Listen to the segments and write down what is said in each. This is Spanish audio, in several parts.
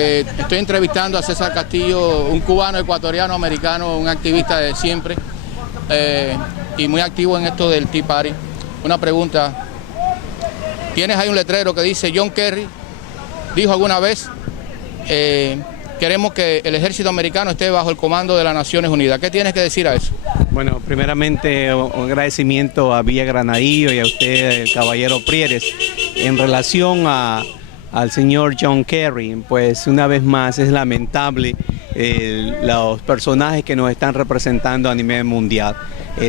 Estoy entrevistando a César Castillo, un cubano, ecuatoriano, americano, un activista de siempre y muy activo en esto del Tea Party. Una pregunta, tienes ahí un letrero que dice John Kerry dijo alguna vez, queremos que el ejército americano esté bajo el comando de las Naciones Unidas. ¿Qué tienes que decir a eso? Bueno, primeramente un agradecimiento a Villa Granadillo y a usted, el caballero Prieres, en relación al señor John Kerry. Pues una vez más es lamentable los personajes que nos están representando a nivel mundial.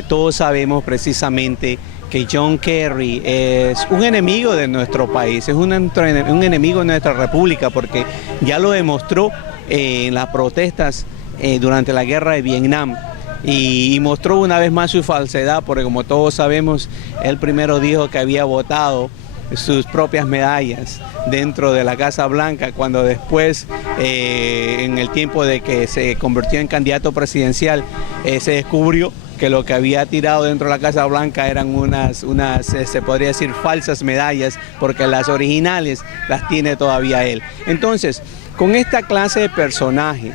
Todos sabemos precisamente que John Kerry es un enemigo de nuestro país, es un enemigo de nuestra república, porque ya lo demostró en las protestas durante la guerra de Vietnam. Y mostró una vez más su falsedad, porque como todos sabemos, él primero dijo que había votado sus propias medallas dentro de la Casa Blanca, cuando después, en el tiempo de que se convirtió en candidato presidencial, se descubrió que lo que había tirado dentro de la Casa Blanca eran unas se podría decir, falsas medallas, porque las originales las tiene todavía él. Entonces, con esta clase de personaje,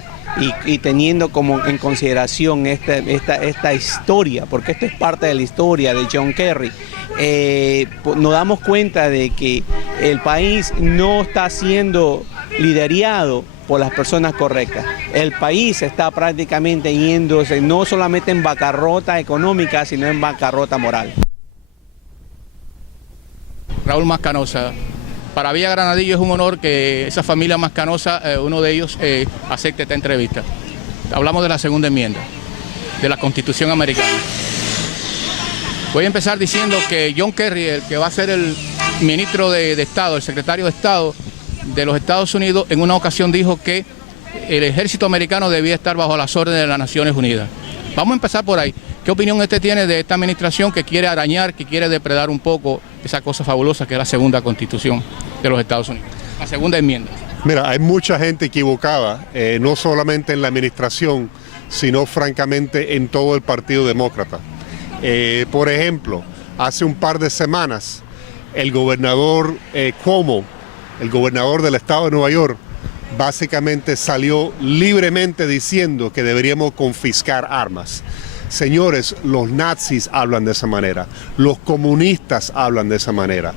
y teniendo como en consideración esta historia, porque esto es parte de la historia de John Kerry, nos damos cuenta de que el país no está siendo liderado por las personas correctas. El país está prácticamente yéndose no solamente en bancarrota económica, sino en bancarrota moral. Raúl Mascanosa. Para Villa Granadillo es un honor que esa familia Mascanosa, uno de ellos, acepte esta entrevista. Hablamos de la segunda enmienda, de la Constitución americana. Voy a empezar diciendo que John Kerry, el que va a ser el ministro de Estado, el secretario de Estado de los Estados Unidos, en una ocasión dijo que el ejército americano debía estar bajo las órdenes de las Naciones Unidas. Vamos a empezar por ahí. ¿Qué opinión usted tiene de esta administración que quiere arañar, que quiere depredar un poco esa cosa fabulosa que es la segunda Constitución de los Estados Unidos, la segunda enmienda? Mira, hay mucha gente equivocada, no solamente en la administración, sino francamente en todo el Partido Demócrata. Por ejemplo, hace un par de semanas, el gobernador Cuomo, el gobernador del estado de Nueva York, básicamente salió libremente diciendo que deberíamos confiscar armas. Señores, los nazis hablan de esa manera, los comunistas hablan de esa manera.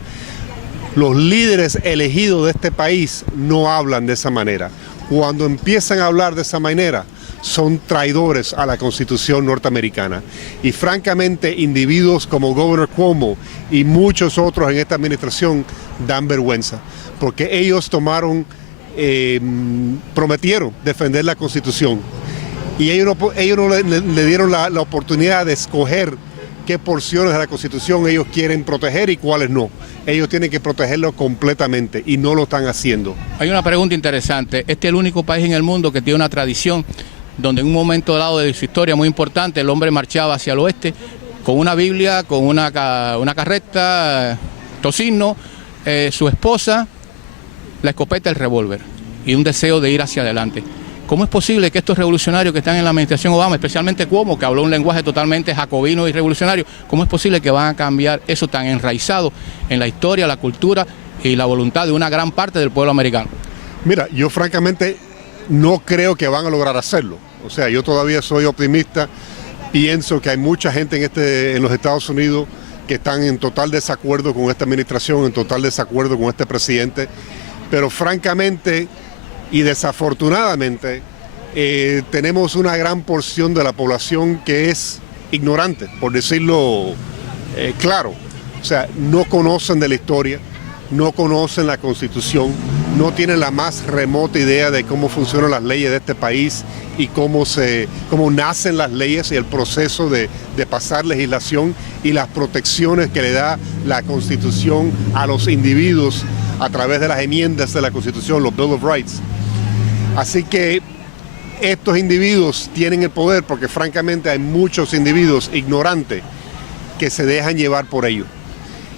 Los líderes elegidos de este país no hablan de esa manera. Cuando empiezan a hablar de esa manera, son traidores a la Constitución norteamericana. Y francamente, individuos como Governor Cuomo y muchos otros en esta administración dan vergüenza, porque ellos prometieron defender la Constitución. Y ellos no le dieron la oportunidad de escoger qué porciones de la Constitución ellos quieren proteger y cuáles no. Ellos tienen que protegerlo completamente y no lo están haciendo. Hay una pregunta interesante. Este es el único país en el mundo que tiene una tradición donde en un momento dado de su historia muy importante el hombre marchaba hacia el oeste con una Biblia, con una carreta, tocino, su esposa, la escopeta, el revólver y un deseo de ir hacia adelante. ¿Cómo es posible que estos revolucionarios que están en la administración Obama, especialmente Cuomo, que habló un lenguaje totalmente jacobino y revolucionario, cómo es posible que van a cambiar eso tan enraizado en la historia, la cultura y la voluntad de una gran parte del pueblo americano? Mira, yo francamente no creo que van a lograr hacerlo. O sea, yo todavía soy optimista, pienso que hay mucha gente en los Estados Unidos que están en total desacuerdo con esta administración, en total desacuerdo con este presidente, pero francamente y desafortunadamente tenemos una gran porción de la población que es ignorante, por decirlo claro. O sea, no conocen de la historia, no conocen la Constitución, no tienen la más remota idea de cómo funcionan las leyes de este país y cómo nacen las leyes y el proceso de pasar legislación y las protecciones que le da la Constitución a los individuos a través de las enmiendas de la Constitución, los Bill of Rights. Así que estos individuos tienen el poder porque francamente hay muchos individuos ignorantes que se dejan llevar por ello.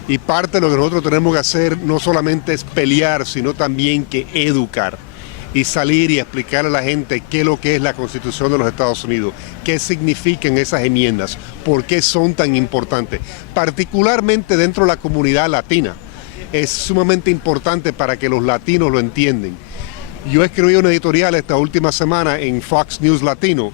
Y parte de lo que nosotros tenemos que hacer no solamente es pelear, sino también que educar y salir y explicar a la gente qué es lo que es la Constitución de los Estados Unidos, qué significan esas enmiendas, por qué son tan importantes, particularmente dentro de la comunidad latina. Es sumamente importante para que los latinos lo entiendan. Yo escribí una editorial esta última semana en Fox News Latino,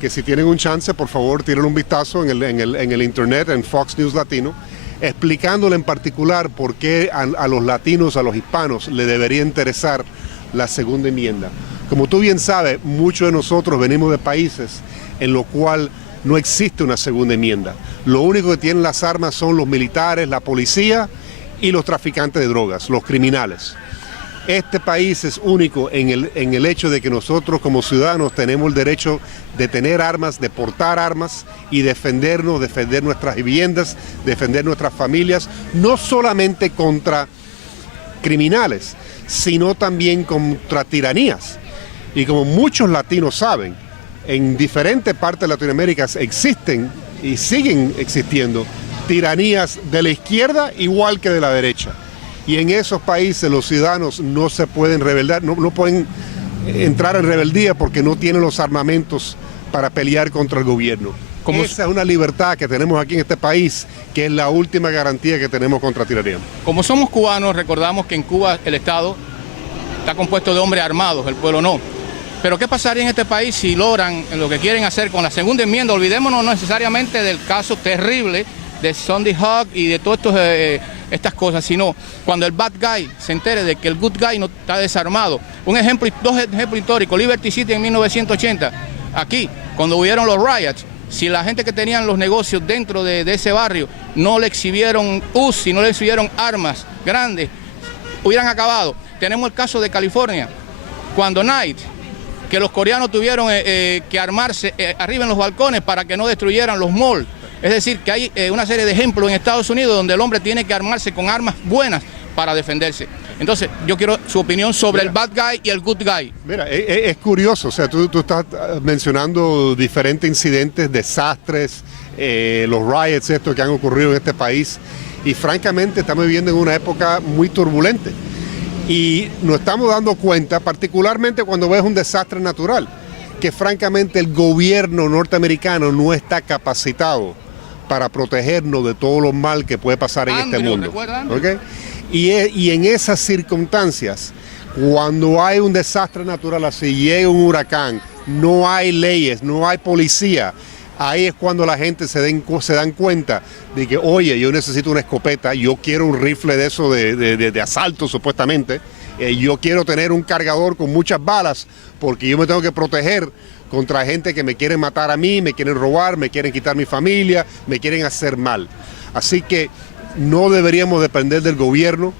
que si tienen un chance, por favor, tiren un vistazo en el internet, en Fox News Latino, explicándole en particular por qué a los latinos, a los hispanos, le debería interesar la segunda enmienda. Como tú bien sabes, muchos de nosotros venimos de países en los cuales no existe una segunda enmienda. Lo único que tienen las armas son los militares, la policía y los traficantes de drogas, los criminales. Este país es único en el hecho de que nosotros como ciudadanos tenemos el derecho de tener armas, de portar armas y defendernos, defender nuestras viviendas, defender nuestras familias, no solamente contra criminales, sino también contra tiranías. Y como muchos latinos saben, en diferentes partes de Latinoamérica existen y siguen existiendo tiranías de la izquierda igual que de la derecha. Y en esos países los ciudadanos no se pueden rebelar, no pueden entrar en rebeldía porque no tienen los armamentos para pelear contra el gobierno. Esa es una libertad que tenemos aquí en este país, que es la última garantía que tenemos contra tiranía. Como somos cubanos, recordamos que en Cuba el Estado está compuesto de hombres armados, el pueblo no. Pero ¿qué pasaría en este país si logran lo que quieren hacer con la segunda enmienda? Olvidémonos no necesariamente del caso terrible de Sandy Hook y de todas estas cosas, sino cuando el bad guy se entere de que el good guy no está desarmado. Dos ejemplos históricos, Liberty City en 1980, aquí, cuando hubieron los riots, si la gente que tenían los negocios dentro de ese barrio no le exhibieron UCI, no le exhibieron armas grandes, hubieran acabado. Tenemos el caso de California, cuando Knight, que los coreanos tuvieron que armarse arriba en los balcones para que no destruyeran los malls. Es decir, que hay una serie de ejemplos en Estados Unidos donde el hombre tiene que armarse con armas buenas para defenderse. Entonces, yo quiero su opinión sobre el bad guy y el good guy. Mira, es curioso, o sea, tú estás mencionando diferentes incidentes, desastres, los riots estos que han ocurrido en este país, y francamente estamos viviendo en una época muy turbulente. Y nos estamos dando cuenta, particularmente cuando ves un desastre natural, que francamente el gobierno norteamericano no está capacitado para protegernos de todo lo mal que puede pasar en este mundo. ¿Okay? Y en esas circunstancias, cuando hay un desastre natural así, llega un huracán, no hay leyes, no hay policía, ahí es cuando la gente se dan cuenta de que, oye, yo necesito una escopeta, yo quiero un rifle de eso de asalto supuestamente, yo quiero tener un cargador con muchas balas porque yo me tengo que proteger contra gente que me quieren matar a mí, me quieren robar, me quieren quitar mi familia, me quieren hacer mal. Así que no deberíamos depender del gobierno,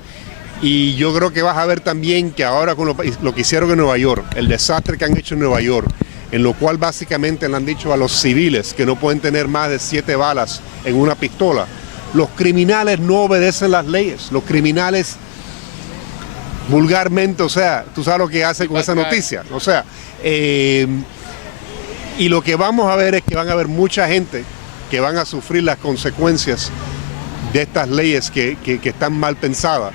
y yo creo que vas a ver también que ahora con lo que hicieron en Nueva York, el desastre que han hecho en Nueva York, en lo cual básicamente le han dicho a los civiles que no pueden tener más de 7 balas en una pistola. Los criminales no obedecen las leyes, los criminales vulgarmente, o sea, tú sabes lo que hacen con esa noticia, o sea, y lo que vamos a ver es que van a haber mucha gente que van a sufrir las consecuencias de estas leyes que están mal pensadas,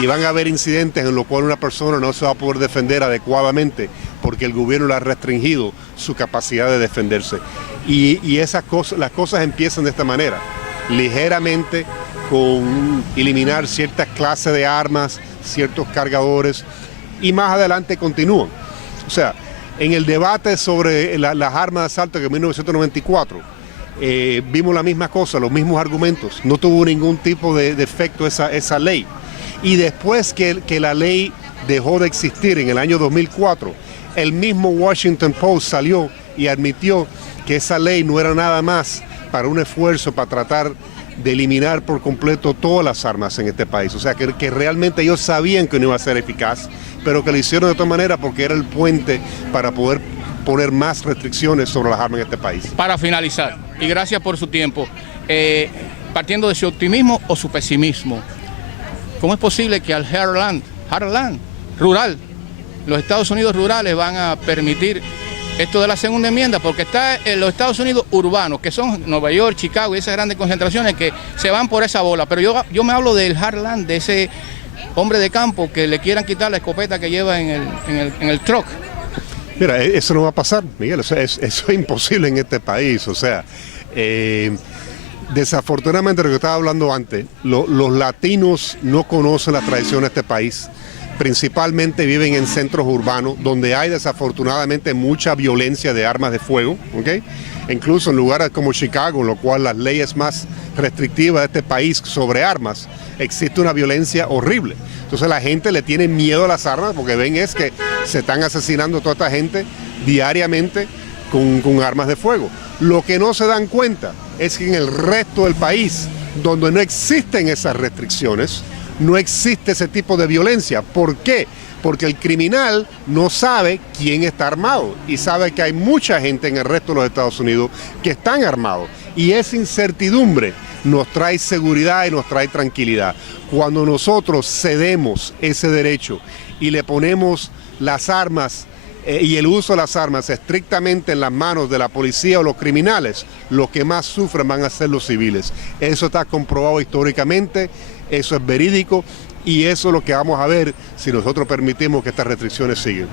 y van a haber incidentes en los cuales una persona no se va a poder defender adecuadamente porque el gobierno le ha restringido su capacidad de defenderse. Y esas cosas, las cosas empiezan de esta manera, ligeramente, con eliminar ciertas clases de armas, ciertos cargadores, y más adelante continúan. O sea, en el debate sobre las armas de asalto que en 1994, vimos la misma cosa, los mismos argumentos, no tuvo ningún tipo de efecto esa ley. Y después que la ley dejó de existir en el año 2004, el mismo Washington Post salió y admitió que esa ley no era nada más para un esfuerzo para tratar de eliminar por completo todas las armas en este país. O sea, que realmente ellos sabían que no iba a ser eficaz, pero que lo hicieron de otra manera porque era el puente para poder poner más restricciones sobre las armas en este país. Para finalizar, y gracias por su tiempo, partiendo de su optimismo o su pesimismo, ¿cómo es posible que al Heartland rural, los Estados Unidos rurales van a permitir esto de la segunda enmienda? Porque está en los Estados Unidos urbanos, que son Nueva York, Chicago y esas grandes concentraciones que se van por esa bola. Pero yo me hablo del Heartland, de ese hombre de campo que le quieran quitar la escopeta que lleva en el truck. Mira, eso no va a pasar, Miguel, eso es imposible en este país. O sea, desafortunadamente, lo que estaba hablando antes, los latinos no conocen la tradición de este país, principalmente viven en centros urbanos donde hay desafortunadamente mucha violencia de armas de fuego, ¿ok? Incluso en lugares como Chicago, en lo cual las leyes más restrictivas de este país sobre armas, existe una violencia horrible. Entonces la gente le tiene miedo a las armas porque ven es que se están asesinando a toda esta gente diariamente con armas de fuego. Lo que no se dan cuenta es que en el resto del país, donde no existen esas restricciones, no existe ese tipo de violencia. ¿Por qué? Porque el criminal no sabe quién está armado y sabe que hay mucha gente en el resto de los Estados Unidos que están armados. Y esa incertidumbre nos trae seguridad y nos trae tranquilidad. Cuando nosotros cedemos ese derecho y le ponemos las armas y el uso de las armas estrictamente en las manos de la policía o los criminales, los que más sufren van a ser los civiles. Eso está comprobado históricamente, eso es verídico y eso es lo que vamos a ver si nosotros permitimos que estas restricciones sigan.